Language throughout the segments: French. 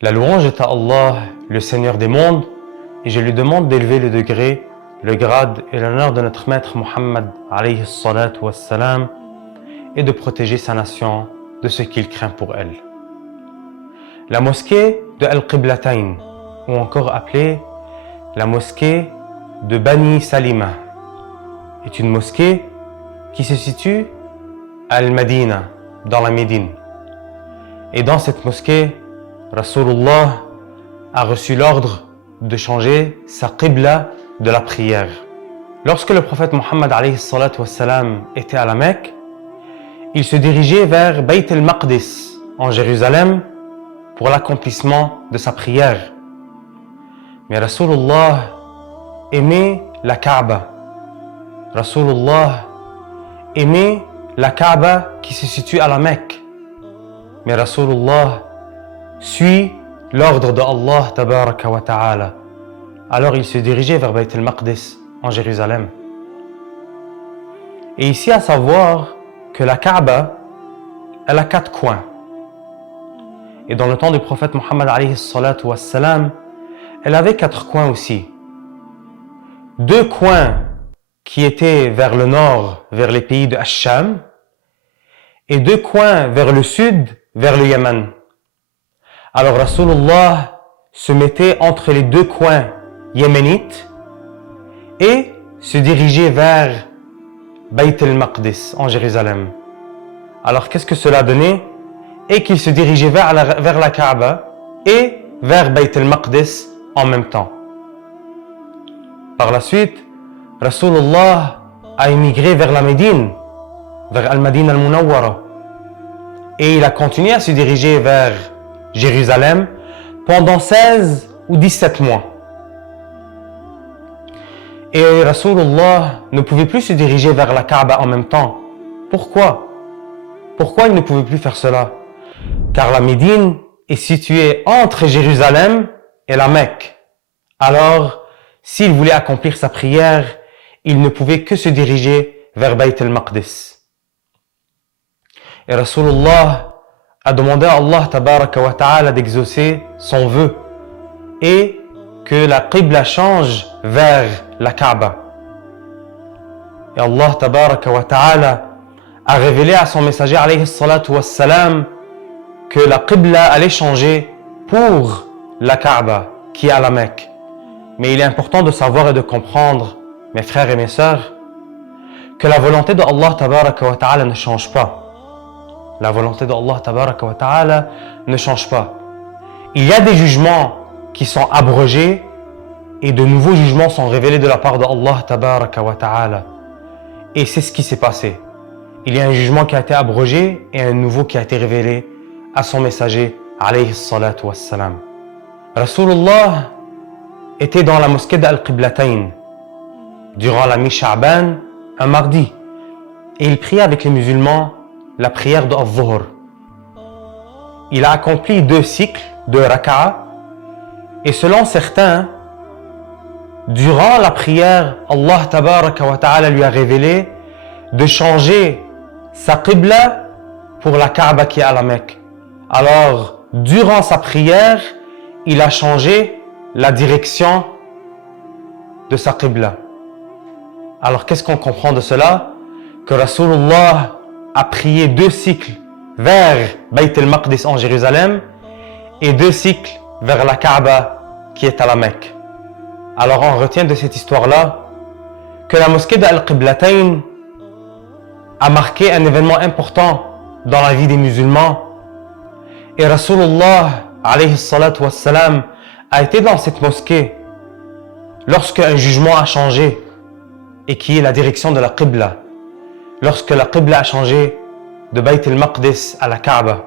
La louange est à Allah, le Seigneur des mondes, et je lui demande d'élever le degré, le grade et l'honneur de notre maître Muhammad alayhi salatu wassalam et de protéger sa nation de ce qu'il craint pour elle. La mosquée de Al-Qiblatayn, ou encore appelée la mosquée de Bani Salima, est une mosquée qui se situe à Al-Madina, dans la Médine. Et dans cette mosquée, Rasulullah a reçu l'ordre de changer sa qibla de la prière. Lorsque le prophète Muhammad alayhi salatu wassalam était à la Mecque, il se dirigeait vers Bayt al-Maqdis en Jérusalem pour l'accomplissement de sa prière. Mais Rasulullah aimait la Kaaba. Rasulullah aimait la Kaaba qui se situe à la Mecque. Mais Rasulullah suit l'ordre de Allah tabaraka wa ta'ala. Alors il se dirigeait vers Bayt al-Maqdis en Jérusalem. Et ici à savoir que la Kaaba, elle a 4 coins. Et dans le temps du prophète Muhammad alayhi salatu wassalam, elle avait 4 coins aussi. 2 coins qui étaient vers le nord, vers les pays de Ash-Sham, et 2 coins vers le sud, vers le Yémen. Alors Rasulullah se mettait entre les 2 coins yéménites et se dirigeait vers Bayt al-Maqdis en Jérusalem. Alors qu'est-ce que cela donnait? Et qu'il se dirigeait vers la Kaaba et vers Bayt al-Maqdis en même temps. Par la suite, Rasulullah a émigré vers la Médine, vers Al-Madina al-Munawwara. Et il a continué à se diriger vers Jérusalem pendant 16 ou 17 mois. Et Rasulullah ne pouvait plus se diriger vers la Kaaba en même temps. Pourquoi? Pourquoi il ne pouvait plus faire cela? Car la Médine est située entre Jérusalem et la Mecque. Alors, s'il voulait accomplir sa prière, il ne pouvait que se diriger vers Bayt al-Maqdis. Et Rasulullah a demandé à Allah tabaraka wa ta'ala d'exaucer son vœu et que la qibla change vers la Kaaba. Et Allah tabaraka wa ta'ala a révélé à son messager alayhi salatu wassalam que la qibla allait changer pour la Kaaba qui est à la Mecque. Mais il est important de savoir et de comprendre, mes frères et mes sœurs, que la volonté de Allah tabaraka wa ta'ala ne change pas. La volonté de Allah tabaraka wa ta'ala ne change pas. Il y a des jugements qui sont abrogés et de nouveaux jugements sont révélés de la part de Allah tabaraka wa ta'ala. Et c'est ce qui s'est passé. Il y a un jugement qui a été abrogé et un nouveau qui a été révélé à son messager alayhi salatu wassalam. Rasulullah était dans la mosquée d'Al-Qiblatayn durant la mi-Sha'ban, un mardi, et il priait avec les musulmans la prière de Al-Dhuhr. Il a accompli 2 cycles de raka'a, et selon certains, durant la prière, Allah tabaraka wa ta'ala lui a révélé de changer sa qibla pour la Kaaba qui est à la Mecque. Alors, durant sa prière, il a changé la direction de sa qibla. Alors, qu'est-ce qu'on comprend de cela? Que Rasulullah a prié 2 cycles vers Bayt al-Maqdis en Jérusalem et 2 cycles vers la Kaaba qui est à la Mecque. Alors, on retient de cette histoire-là que la mosquée d'Al-Qiblatayn a marqué un événement important dans la vie des musulmans. Et Rasulullah alayhi salatu wassalam a été dans cette mosquée lorsque un jugement a changé et qui est la direction de la Qibla. Lorsque la Qibla a changé de Bayt al-Maqdis à la Kaaba.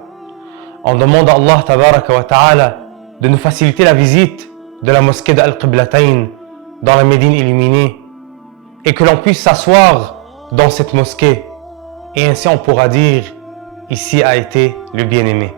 On demande à Allah tabaraka wa ta'ala de nous faciliter la visite de la mosquée d'Al-Qiblatayn dans la Médine illuminée et que l'on puisse s'asseoir dans cette mosquée. Et ainsi on pourra dire, ici a été le bien-aimé.